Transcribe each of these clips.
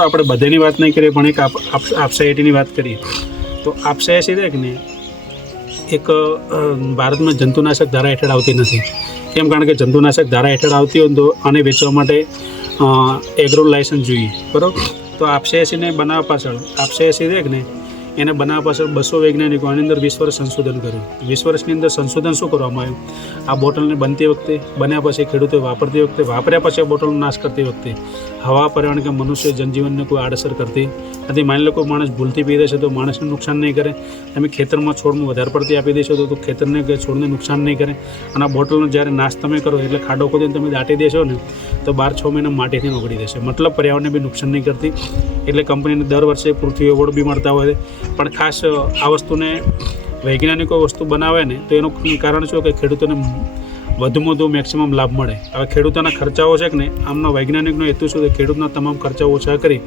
આપણે બધાની વાત નહીં કરીએ, પણ એક આપ, આપ- આપસાયટીની વાત કરીએ. તો આપસાયસી છે કે ને એક ભારતમાં જંતુનાશક ધારા હેઠળ આવતી નથી. કેમ કારણ કે જંતુનાશક ધારા હેઠળ આવતી હોય તો આને વેચવા માટે એગ્રો લાયસન્સ જોઈએ. બરાબર? તો આપસાયસીને બનાવવા પાછળ, આપસાયસી છે કે ને એને બનાવવા પાછળ બસો વૈજ્ઞાનિકો આની અંદર વીસ વર્ષ સંશોધન કર્યું. વીસ વર્ષની અંદર સંશોધન શું કરવામાં આવ્યું? આ બોટલને બનતી વખતે, બન્યા પછી ખેડૂતો વાપરતી વખતે, વાપર્યા પછી આ બોટલનો નાશ કરતી વખતે હવા, પર્યાવરણ કે મનુષ્ય, જનજીવનને કોઈ આડઅસર કરતી નથી. માની લો કોઈ માણસ ભૂલથી પી દેશે તો માણસને નુકસાન નહીં કરે. તમે ખેતરમાં છોડમાં વધારે પડતી આપી દેશો તો ખેતરને કે છોડને નુકસાન નહીં કરે. અને આ બોટલનો જ્યારે નાશ તમે કરો, એટલે ખાડો ખોદીને તમે દાટી દેશો ને, તો બાર છ મહિના માટીથી ઓગળી દેશે. મતલબ પર્યાવરણને બી નુકસાન નહીં કરતી. એટલે કંપનીને દર વર્ષે પૃથ્વી એવોર્ડ બી મળતા હોય પણ ખાસ આ વસ્તુને વૈજ્ઞાનિકો વસ્તુ બનાવે ને, તો એનું કારણ શું કે ખેડૂતોને વધુમાં વધુ મેક્સિમમ લાભ મળે. હવે ખેડૂતોના ખર્ચાઓ છે કે ને આમનો વૈજ્ઞાનિકનો હેતુ શું કે ખેડૂતના તમામ ખર્ચાઓ ઓછા કરી,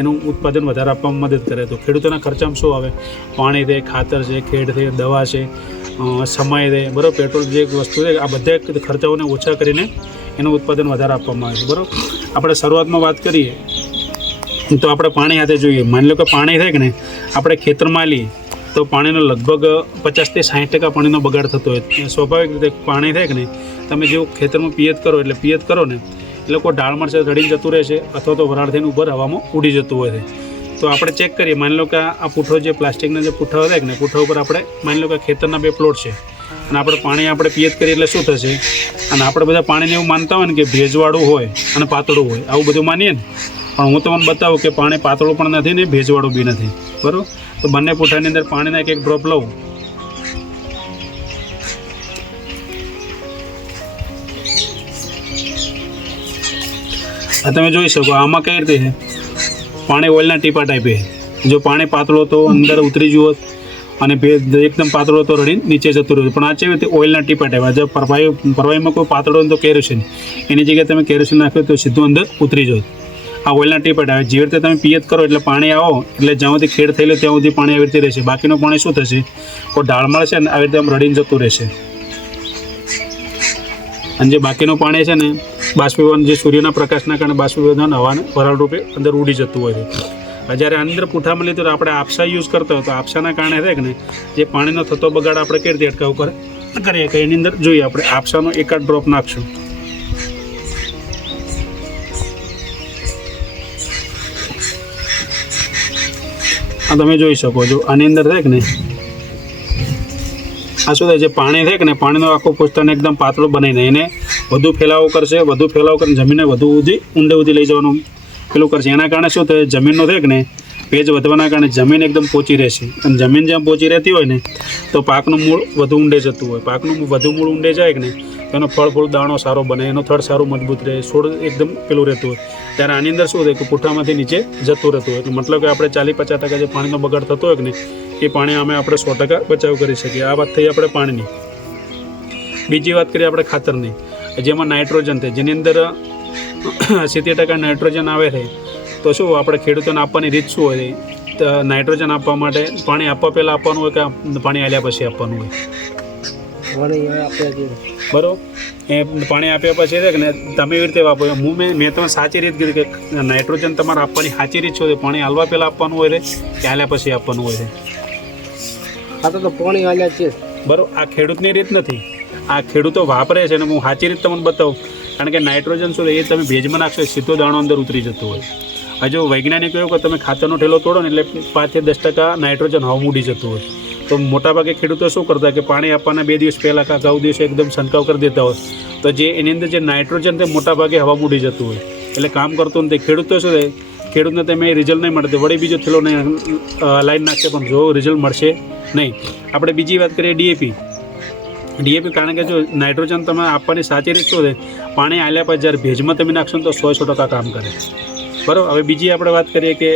એનું ઉત્પાદન વધારે આપવામાં મદદ કરે. તો ખેડૂતોના ખર્ચામાં શું આવે? પાણી છે ખાતર છે, ખેડ છે દવા છે સમય છે બરાબર? પેટ્રોલ જે વસ્તુ છે, આ બધા ખર્ચાઓને ઓછા કરીને એનું ઉત્પાદન વધારે આપવામાં આવે છે, બરાબર? આપણે શરૂઆતમાં વાત કરીએ તો આપણે પાણી હાથે જોઈએ. માની લો કે પાણી થાય કે ને આપણે ખેતરમાં લઈએ, તો પાણીનો લગભગ પચાસથી સાઠ ટકા પાણીનો બગાડ થતો હોય. સ્વાભાવિક રીતે પાણી થાય કે ને તમે જેવું ખેતરમાં પિયત કરો એટલે પિયત કરો ને, એ લોકો ડાળ મળશે રડી જતું રહે છે, અથવા તો વરાળ થઈને ઉપર હવામાં ઉડી જતું હોય છે. તો આપણે ચેક કરીએ. માની લો કે આ પૂઠો જે પ્લાસ્ટિકના જે પૂઠા હોય કે ને પૂઠા ઉપર આપણે માની લો કે ખેતરના બે પ્લોટ છે. અને આપણે પાણી આપણે પિયત કરીએ એટલે શું થશે? અને આપણે બધા પાણીને એવું માનતા હોય ને કે ભેજવાળું હોય અને પાતળું હોય. આવું બધું માનીએ ને? પણ હું તમને બતાવું કે પાણી પાતળું પણ નથી ને ભેજવાળું બી નથી. બરાબર? તો બંને પૂઠાની અંદર પાણીના એક એક ડ્રોપ લઉં. આ તમે જોઈ શકો, આમાં કઈ રીતે છે? પાણી ઓઇલના ટીપા ટાઈપે જો પાણી પાતળો તો અંદર ઉતરી જુઓ અને ભેજ એકદમ પાતળો તો રડી નીચે જતું રહ્યું પણ આ છે તે ઓઇલના ટીપા ટાઈપ આજે પરવાઈ પરવાઈમાં કોઈ પાતળો તો કેરોસીન. એની જગ્યાએ તમે કેરોસીન નાખ્યો તો સીધું અંદર ઉતરી જાય આ ઓઇલના ટીપ હટાવે જેવી રીતે તમે પિયત કરો એટલે પાણી આવો, એટલે જ્યાં સુધી ખેડ થયેલું ત્યાં સુધી પાણી આવી રીતે રહેશે. બાકીનું પાણી શું થશે? તો ઢાળ મળશે ને આવી રીતે આમ રડીને જતું રહેશે. અને જે બાકીનું પાણી છે ને, બાષ્પીભવન જે સૂર્યના પ્રકાશના કારણે બાષ્પીભવન હવાને વરાળ રૂપે અંદર ઉડી જતું હોય છે. જ્યારે અંદર પૂઠામાં લીધું આપણે આપસા યુઝ કરતા હોય તો આપસાના કારણે છે ને જે પાણીનો થતો બગાડ આપણે કેવી રીતે અટકાવ કરે કરીએ કે એની અંદર જોઈએ આપણે આપસાનો એકાદ ડ્રોપ નાખશું. આ તમે જોઈ શકો છો. આની અંદર કે ને આ શું થાય છે? પાણી કે ને પાણીનો આખો પુસ્તકને એકદમ પાતળો બનાવીને એને વધુ ફેલાવો કરશે, વધુ ફેલાવો કરીને જમીનને વધુ સુધી ઊંડે સુધી લઈ જવાનું પેલું કરશે. એના કારણે શું થાય? જમીનનો કે ને ભેજ વધવાના કારણે જમીન એકદમ પોચી રહેશે અને જમીન જ્યાં પોચી રહેતી હોય ને, તો પાકનું મૂળ વધુ ઊંડે જતું હોય. પાકનું વધુ મૂળ ઊંડે જાય કે ને એનો ફળ ફૂળ દાણો સારો બને, એનો થડ સારું મજબૂત રહે, છોડ એકદમ પેલું રહેતું હોય. ત્યારે આની અંદર શું થાય કે પૂઠામાંથી નીચે જતું રહેતું હોય. એટલે મતલબ કે આપણે ચાલીસ પચાસ ટકા જે પાણીનો બગાડ થતો હોય ને એ પાણી અમે આપણે સો ટકા બચાવ કરી શકીએ. આ વાત થઈ આપણે પાણીની. બીજી વાત કરીએ આપણે ખાતરની. જેમાં નાઇટ્રોજન છે. જેની અંદર સિત્તેર ટકા નાઇટ્રોજન આવે છે. તો શું આપણે ખેડૂતોને આપવાની રીત શું હોય? તો નાઇટ્રોજન આપવા માટે પાણી આપવા પહેલાં આપવાનું હોય કે પાણી આલ્યા પછી આપવાનું હોય? બરોબર. એ પાણી આપ્યા પછી છે ને તમે એવી રીતે વાપરો. હું મેં મેં તમે સાચી રીત કીધી કે નાઇટ્રોજન તમારે આપવાની સાચી રીત શું છે પાણી હાલવા પહેલાં આપવાનું હોય છે કે આલ્યા પછી આપવાનું હોય છે આ તો તો પાણી હાલ્યા છે. બરાબર. આ ખેડૂતની રીત નથી. આ ખેડૂતો વાપરે છે અને હું સાચી રીત તમને બતાવું. કારણ કે નાઇટ્રોજન શું એ તમે ભેજમાં નાખશો સીધો દાણો અંદર ઉતરી જતો હોય. હજુ વૈજ્ઞાનિકો એવું કે તમે ખાતરનો ઠેલો તોડો ને એટલે પાંચથી દસ ટકા નાઇટ્રોજન હવા મૂડી જતું હોય. તો મોટાભાગે ખેડૂતો શું કરતા કે પાણી આપવાના બે દિવસ પહેલાં કાં અગાઉ દિવસે એકદમ છંટકાવ કરી દેતા હોય. તો જે એની અંદર જે નાઇટ્રોજન તે મોટાભાગે હવા મૂડી જતું હોય. એટલે કામ કરતું નથી ખેડૂતો શું છે ખેડૂતને તમે રિઝલ્ટ નહીં મળે તો વળી બીજો થેલો નહીં લાઈન નાખશે પણ જો રિઝલ્ટ મળશે નહીં. આપણે બીજી વાત કરીએ ડીએપી ડીએપી કારણ કે જો નાઇટ્રોજન તમે આપવાની સાચી રીત શું છે પાણી આલ્યા પછી જ્યારે ભેજમાં તમે નાખશો તો સો સો ટકા કામ કરે. બરાબર, હવે બીજી આપણે વાત કરીએ કે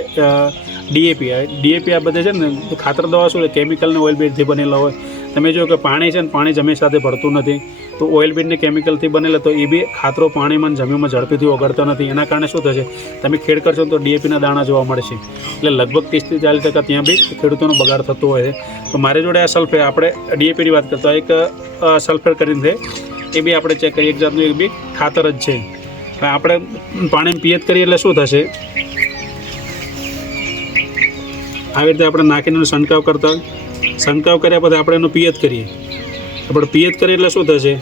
ડીએપી ડીએપી આ બધે છે ને, ખાતર દવા શું કેમિકલ ને ઓઇલ બેડથી બનેલા હોય. તમે જો કે પાણી છે ને, પાણી જમીન સાથે ભરતું નથી. તો ઓઇલ બીડને કેમિકલથી બનેલા, તો એ બી ખાતરો પાણીમાં જમીનમાં ઝડપીથી ઓગળતો નથી. એના કારણે શું થશે? તમે ખેડ કરશો તો ડીએપીના દાણા જોવા મળશે. એટલે લગભગ ત્રીસથી ચાલીસ ટકા ત્યાં બી ખેડૂતોનો બગાડ થતો હોય છે. તો મારી જોડે આ સલ્ફેર આપણે ડીએપીની વાત કરતા એક સલ્ફેર કરીને છે. એ બી આપણે ચેક કરીએ. એક જાતનું એ બી ખાતર જ છે. આપણે પાણીમાં પિયત કરીએ એટલે શું થશે? આવી રીતે આપણે નાખીને છંટકાવ કરતા છંટકાવ કર્યા પછી આપણે એનું પિયત કરીએ. આપણે પિયત કરીએ એટલે શું થશે?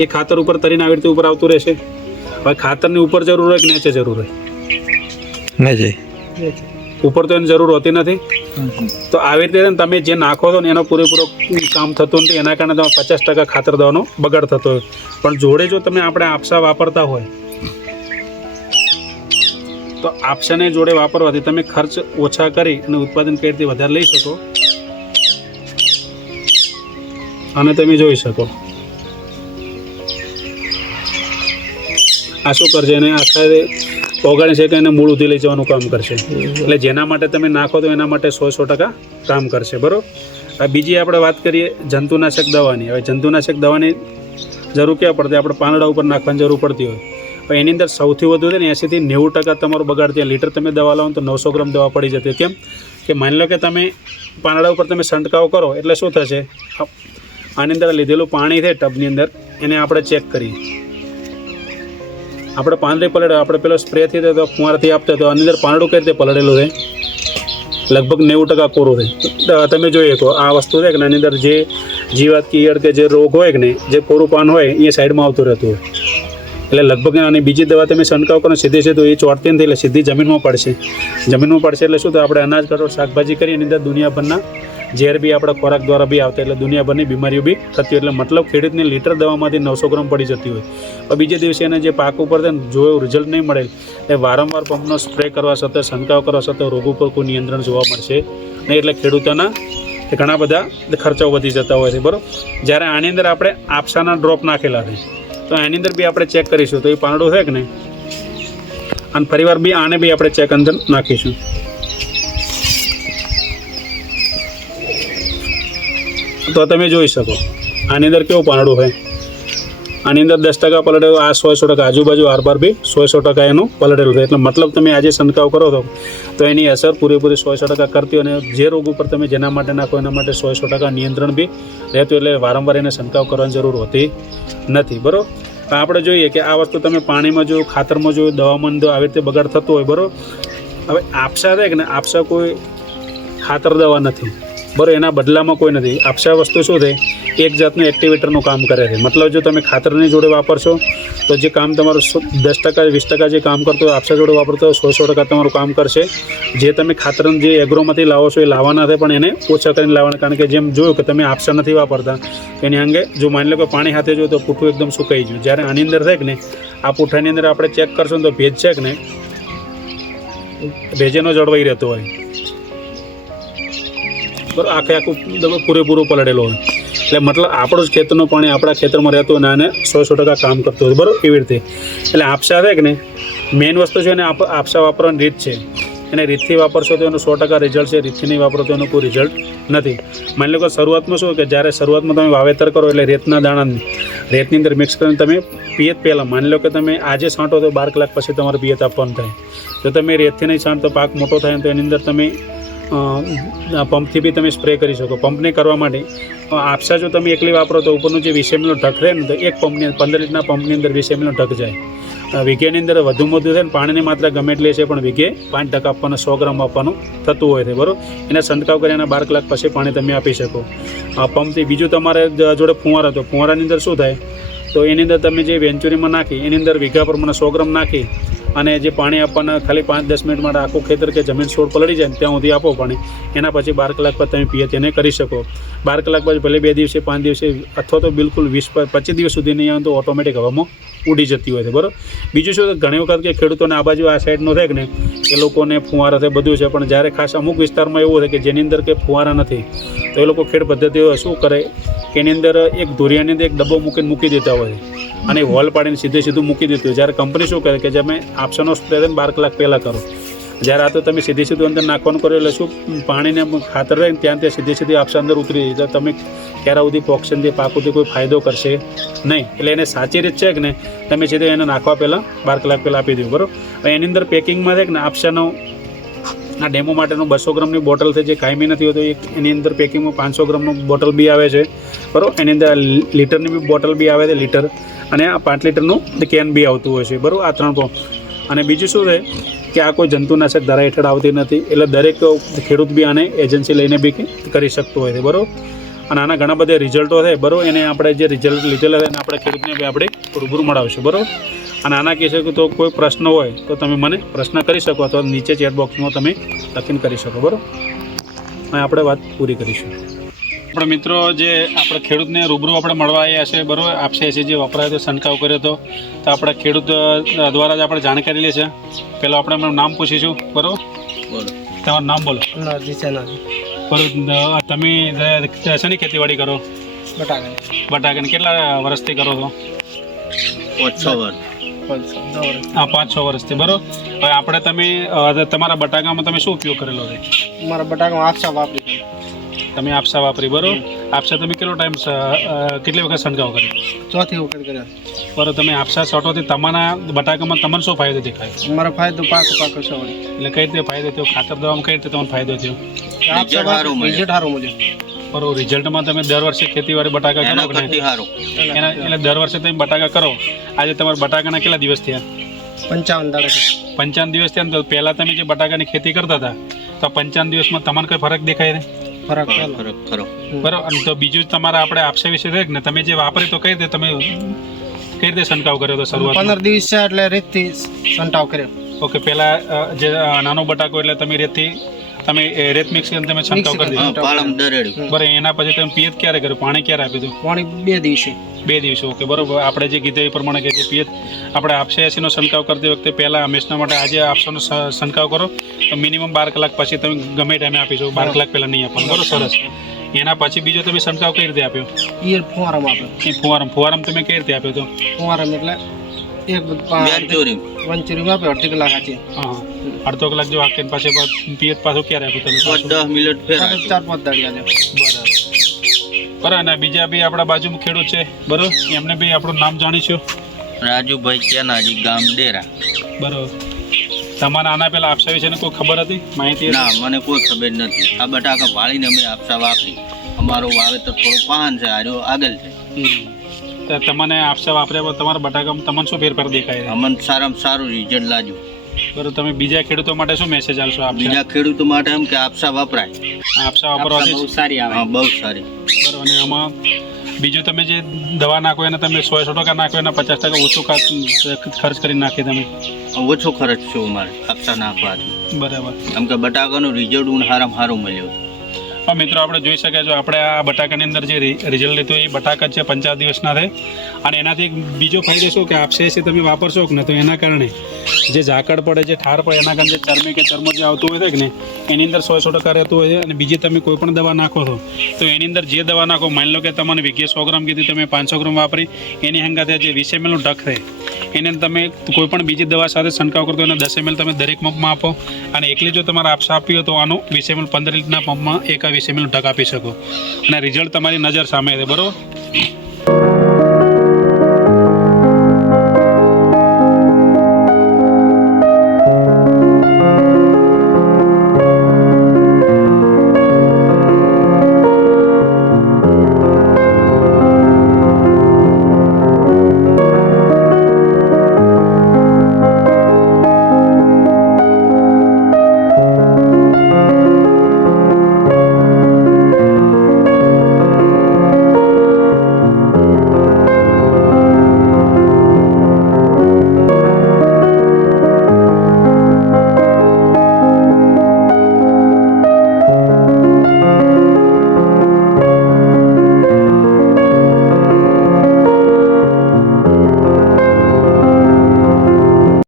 એ ખાતર ઉપર તરીને આવી રીતે ઉપર આવતું રહેશે. હવે ખાતરની ઉપર જરૂર હોય કે નીચે જરૂર હોય? નીચે. ઉપર તો એની જરૂર હોતી નથી. તો આવી રીતે તમે જે નાખો ને એનો પૂરેપૂરો કામ થતું નથી. એના કારણે તમે પચાસ ટકા ખાતર દવાનો બગાડ થતો હોય. પણ જોડે જો તમે આપણે આપસા વાપરતા હોય, તો આપસાને જોડે વાપરવાથી તમે ખર્ચ ઓછા કરી અને ઉત્પાદન કઈ રીતે વધારે લઈ શકો અને તમે જોઈ શકો. આ શું કરશે એને આખા ઓગાળી શકે એને મૂળ ઉધી લઈ જવાનું કામ કરશે. એટલે જેના માટે તમે નાખો તો એના માટે સો સો ટકા કામ કરશે, બરાબર? હવે બીજી આપણે વાત કરીએ જંતુનાશક દવાની. હવે જંતુનાશક દવાની જરૂર ક્યાં પડતી? આપણે પાંદડા ઉપર નાખવાની જરૂર પડતી હોય. પણ એની અંદર સૌથી વધુ છે ને એંસીથી નેવું ટકા તમારું બગાડ ત્યાં લીટર તમે દવા લાવો તો નવસો ગ્રામ દવા પડી જતી કેમ? કે માની લો કે તમે પાંદડા ઉપર તમે છંટકાવ કરો, એટલે શું થશે? આની અંદર લીધેલું પાણી છે ટબની અંદર. એને આપણે ચેક કરીએ. આપણે પાંદડી પલળે આપણે પેલો સ્પ્રેથી તો કુંવારથી આપતા તો આની અંદર પાંદડું કઈ રીતે પલળેલું છે? લગભગ નેવું ટકા કોરું છે. તમે જોઈએ તો આ વસ્તુ છે કે આની અંદર જે જીવાત કે કે જે રોગ હોય કે નહીં જે કોરું પાન હોય, એ સાઈડમાં આવતું રહેતું હોય. એટલે લગભગ આની બીજી દવા તમે છંટકાવ કરો, સીધી સીધું એ ચોટતી નથી, એટલે સીધી જમીનમાં પડશે. જમીનમાં પડશે એટલે શું તો આપણે અનાજ કઠોળ શાકભાજી કરી, એની અંદર દુનિયાભરના ઝેર બી આપણા ખોરાક દ્વારા બી આવતા એટલે દુનિયાભરની બીમારીઓ બી થતી હોય એટલે મતલબ ખેડૂતને લીટર દવામાંથી નવસો ગ્રામ પડી જતી હોય. પણ બીજે દિવસે એને જે પાક ઉપર છે જોયું રિઝલ્ટ નહીં મળે એ વારંવાર પંપનો સ્પ્રે કરવા છતાં છંટકાવ કરવા છતાં રોગ ઉપર કોઈ નિયંત્રણ જોવા મળશે નહીં એટલે ખેડૂતોના ઘણા બધા ખર્ચાઓ વધી જતા હોય છે, બરાબર? જ્યારે આની અંદર આપણે આપસાના ડ્રોપ નાખેલા છે, તો આની અંદર બી આપણે ચેક કરીશું. તો એ પાંદડું છે કે નહીં? અને ફરીવાર બી આને બી આપણે ચેક અંદર નાખીશું. તો તમે જોઈ શકો. આની અંદર કેવું પાંદડું હોય. આની અંદર દસ ટકા પલટેલું, આ સો સો ટકા, આજુબાજુ આરપાર બી સો સો ટકા એનું પલટેલું છે. એટલે મતલબ તમે આજે છંટકાવ કરો છો તો એની અસર પૂરેપૂરી સો સો ટકા કરતી હોય અને જે રોગ ઉપર તમે જેના માટે નાખો એના માટે સો સો ટકા નિયંત્રણ બી રહેતું એટલે વારંવાર એને છંટકાવ કરવાની જરૂર હોતી નથી. બરાબર? આપણે જોઈએ કે આ વસ્તુ તમે પાણીમાં જો, ખાતરમાં જો, દવામાં જો આવી રીતે બગાડ થતો હોય, બરાબર? હવે આપસા થાય કે ને આપસા કોઈ ખાતર દવા નથી. બરાબર, એના બદલામાં કોઈ નથી. આપસા વસ્તુ શું છે? એક જાતનું એક્ટિવેટરનું કામ કરે છે. મતલબ જો તમે ખાતરની જોડે વાપરશો, તો જે કામ તમારું દસ ટકા, વીસ ટકા જે કામ કરતો હોય આપસા જોડે વાપરતો હોય સો સો ટકા તમારું કામ કરશે. જે તમે ખાતર જે એગ્રોમાંથી લાવો છો, એ લાવવાના છે, પણ એને ઓછા કરીને લાવવાના. કારણ કે જેમ જોયું કે તમે આપસા નથી વાપરતા એની અંગે જો માની લો કે પાણી હાથે જોયું તો પૂઠું એકદમ સુકાઈ ગયું. જ્યારે આની અંદર થાય કે ને આ પૂઠાની અંદર આપણે ચેક કરશું તો ભેજ છે કે ને ભેજેનો જળવાઈ રહેતો હોય. આખે આખું પૂરેપૂરો પલળેલું હોય. એટલે મતલબ આપણું જ ખેતરનું પાણી આપણા ખેતરમાં રહેતું હોય ને આને સો સો ટકા કામ કરતું હોય, બરાબર? એવી રીતે. એટલે આપસા છે કે ને મેઇન વસ્તુ છે એને આપ- આપસા વાપરવાની રીત છે. એને રીતથી વાપરશો તો એનું સો ટકા રિઝલ્ટ છે, રીતથી નહીં વાપરો તો એનું કોઈ રિઝલ્ટ નથી. માની લો કે શરૂઆતમાં શું કે જ્યારે શરૂઆતમાં તમે વાવેતર કરો એટલે રેતના દાણા રેતની અંદર મિક્સ કરીને તમે પિયત પહેલાં, માની લો કે તમે આજે છાંટો તો બાર કલાક પછી તમારે પિયત આપવાનું થાય. જો તમે રેતથી નહીં છાંટો પાક મોટો થાય તો એની અંદર તમે પંપથી બી તમે સ્પ્રે કરી શકો. પંપને કરવા માટે આપસા જો તમે એકલી વાપરો તો ઉપરનું જે વીસ એમએલનો ઢક રહે ને, તો એક પંપની પંદર લીટરના પંપની અંદર વીસ એમએલનો ઢક જાય. વીઘેની અંદર વધુમાં વધુ થાય ને, પાણીની માત્રા ગમે એટલી છે પણ વીઘે પાંચ ટકા આપવાનું, સો ગ્રામ આપવાનું થતું હોય છે, બરાબર? એને છંટકાવ કરી એના બાર કલાક પછી પાણી તમે આપી શકો. પંપથી બીજું તમારે જોડે ફુવારા તો ફુવારાની અંદર શું થાય? તો એની અંદર તમે જે વેન્ચુરીમાં નાખી, એની અંદર વીઘા પ્રમાણે સો ગ્રામ નાખી અને જે પાણી આપવાના ખાલી પાંચ દસ મિનિટ માટે આખું ખેતર કે જમીન છોડ પલળી જાય ત્યાં સુધી આપો પાણી. એના પછી બાર કલાક પછી તમે પીએ તેને કરી શકો. બાર કલાક પછી ભલે બે દિવસે, પાંચ દિવસે અથવા તો બિલકુલ વીસ પચીસ દિવસ સુધી નહીં આવે તો ઓટોમેટિક હવામાં ઉડી જતી હોય છે, બરાબર? બીજું શું ઘણી વખત કે ખેડૂતોને આ બાજુ આ સાઈડનો થાય ને એ લોકોને ફુવારા છે બધું છે, પણ જ્યારે ખાસ અમુક વિસ્તારમાં એવું છે કે જેની અંદર કે ફુવારા નથી, તો એ લોકો ખેડ પદ્ધતિઓ શું કરે? એની અંદર એક ધોરિયાની અંદર એક ડબ્બો મૂકીને મૂકી દેતા હોય અને વોલ પાડીને સીધે સીધું મૂકી દેતું હોય. જ્યારે કંપની શું કરે કે તમે આપસાનો સ્પ્રે બાર કલાક પહેલાં કરો. જ્યારે આ તો તમે સીધી સીધું અંદર નાખવાનું કરો એટલે શું? પાણીને ખાતર રહે ને ત્યાં ત્યાં સીધી સીધી આપસા અંદર ઉતરી જાય. તો તમે ક્યારે સુધી પોક્ષનથી પાક સુધી કોઈ ફાયદો કરશે નહીં. એટલે એને સાચી રીત છે કે ને તમે સીધે એને નાખવા પહેલાં બાર કલાક પહેલાં આપી દઉં બરાબર? એની અંદર પેકિંગમાં છે કે ને આપસાનો આ ડેમો માટેનું બસો ગ્રામની બોટલ છે, જે કાયમી નથી હોતો એની અંદર પેકિંગમાં પાંચસો ગ્રામનું બોટલ બી આવે છે, બરાબર? એની અંદર લીટરની બી બોટલ બી આવે છે, લીટર. અને આ પાંચ લીટરનું કેન બી આવતું હોય છે, બરાબર? આ ત્રણ પો- અને બીજું શું છે કે આ કોઈ જંતુનાશક ધારા હેઠળ આવતી નથી, એટલે દરેક ખેડૂત બી આને એજન્સી લઈને બી કરી શકતો હોય છે, બરાબર? અને આના ઘણા બધા રિઝલ્ટો છે, બરાબર? એને આપણે જે રિઝલ્ટ લીધેલા છે, એને આપણે ખેડૂતને બી આપણે રૂબરૂ મળાવશું, બરાબર? અને આના કેસે કે તો કોઈ પ્રશ્ન હોય તો તમે મને પ્રશ્ન કરી શકો અથવા નીચે ચેટબોક્સમાં તમે લખીને કરી શકો બરાબર? અને આપણે વાત પૂરી કરીશું. આપણે મિત્રો જે આપણે ખેડૂતને રૂબરૂ આપણે મળવા આવ્યા છે બરાબર? આપશે છે જે વપરાયો તો છંટકાવ કર્યો હતો. તો આપણે ખેડૂત દ્વારા જ આપણે જાણકારી લે છે. પહેલાં આપણે એમનું નામ પૂછીશું બરાબર? બોલો તમારું નામ બોલો. બરાબર તમે શેની ખેતીવાડી કરો? બટાકા બટાકાની. કેટલા વર્ષથી કરો છો? પાંચસો દસ આ પાંચ છ વર્ષથી બરાબર? હવે આપણે તમે તમારા બટાકામાં તમે શું ઉપયોગ કરેલો છે? મારા બટાકામાં આપસા વાપરી તમે આપસા વાપરી બરાબર? આપસા તમે કેટલો ટાઈમ કેટલી વખત છંટકાવ કર્યો? ચોથી વખત કર્યા. બરાબર તમે આપસા છોટોથી તમારા બટાકામાં તમને શું ફાયદો દેખાય? મારો ફાયદો પાક પાક છે. એટલે કઈ રીતે ફાયદો થયો? ખાતર દવામાં કઈ રીતે તમને ફાયદો થયો? રિઝલ્ટ સારું મળ્યું. બરોબર રિઝલ્ટમાં તમે દર વર્ષે ખેતીવાડી બટાકા કરો એના એટલે દર વર્ષે તમે બટાકા કરો. આજે તમારા બટાકાના કેટલા દિવસ થયા? પંચાવન દાડા છે પંચાવન દિવસ થયા ને તો પહેલાં તમે જે બટાકાની ખેતી કરતા હતા તો પંચાવન દિવસમાં તમને કોઈ ફરક દેખાય ને ફરક ચાલો બરાબર અને તો બીજું જ તમારે આપણે આપશે વિશે રહે ને તમે જે વાપરી તો કઈ રીતે તમે કઈ રીતે છંટકાવ કર્યો હતો પંદર દિવસ છે એટલે રેતથી સંટાવ કર્યો. ઓકે પહેલા જે નાનો બટાકો એટલે તમે રેતથી તમે એ, રેત મિક્સ કરીને તમે છંટકાવ કરી દીધો? બરાબર એના પછી તમે પિયત ક્યારે કર્યું? પાણી ક્યારે આપ્યું હતું પાણી બે દિવસે. બે દિવસો ઓકે બરોબર. આપણે જે કીધું એ પ્રમાણે કે જે પિયત આપણે આપશે એસીનો છંટકાવ કરતી વખતે પહેલાં હંમેશના માટે આજે આપશોનો છંટકાવ કરો. તો મિનિમમ બાર કલાક પછી તમે ગમે ટાઈમે આપીશું બાર કલાક પહેલાં નહીં આપવાનું. બરોબર સરસ. એના પછી બીજો તમે છંટકાવ કઈ રીતે આપ્યો? ઈયર ફુવારમ આપ્યો. એ ફુવારમ. ફુવારમ તમે કઈ રીતે આપ્યો હતો ફુવારમ એટલે એક વંચુરી આપણે અડધી કલાક આથી હા. અડધો કલાક જો આખી પાછી પિયત પાછું ક્યારે આપ્યું તમે પાછું? મિનિટ ચાર પાંચ દાડી બરાબર. બરાબર. અને બીજા બી આપણા બાજુમાં ખેડૂત છે. બરોબર? એમને બી આપણું નામ જાણીશું. રાજુભાઈ કેનાજી ગામ ડેરા. બરોબર. તમારે આના પહેલા આપસા વિશે કોઈ ખબર હતી? માહિતી ના મને કોઈ ખબર નથી. આ બટાકા વાળીને અમે આપસા વાપરી. અમારો વાવેતર થોડું પાન છે આર્યો આગળ છે. તમને આપસા વાપર્યા તમારા બટાકામાં તમને શું ફેરફાર દેખાય અમને સારામાં સારું રિઝલ્ટ લાગ્યું. બરોબર તમે બીજા ખેડૂતો માટે શું મેસેજ આપશો આપ બીજા ખેડૂતો માટે એમ કે આપસા વપરાય. આપસા વાપરવાથી બહુ સારી હા બહુ સારી. બરોબર અને આમાં બીજું તમે જે દવા નાખો એને તમે સો સો ટકા નાખો એના પચાસ ટકા ઓછું ખર્ચ કરીને નાખી તમે? ઓછો ખર્ચ છે અમારે આપસા નાખવાથી. બરાબર. કેમ કે બટાકાનું રિઝલ્ટ હું સારામાં સારું મળ્યું. હા મિત્રો આપણે જોઈ શકાય છો, આપણે આ બટાકાની અંદર જે રિઝલ્ટ લીધું એ બટાકા છે પંચાસ દિવસના છે. અને એનાથી એક બીજો ફાયદો શું કે આપશે છે તમે વાપરશો કે ને તો એના કારણે. જે ઝાકળ પડે, જે ઠાર પડે, એના કારણે જે ચરમી કે ચરમો જે આવતું હોય છે કે ને એની અંદર સો સો ટકા રહેતું હોય છે અને બીજી તમે કોઈ પણ દવા નાખો છો, તો એની અંદર જે દવા નાખો, માની લો કે તમને વીઘે સો ગ્રામ કીધી, તમે પાંચસો ગ્રામ વાપરી, એની હંગાતે જે વીસ એમએલનું ઢક છે એને તમે કોઈ પણ બીજી દવા સાથે છંટકાવ કરતો એને દસ એમએલ તમે દરેક પંપમાં આપો. અને એકલી જો તમારે આપસા આપી હોય તો આનું વીસ એમએલ પંદર લીટરના પંપમાં એક વીસ એમએલ ઢક આપી શકો. અને રિઝલ્ટ તમારી નજર સામે છે, બરાબર?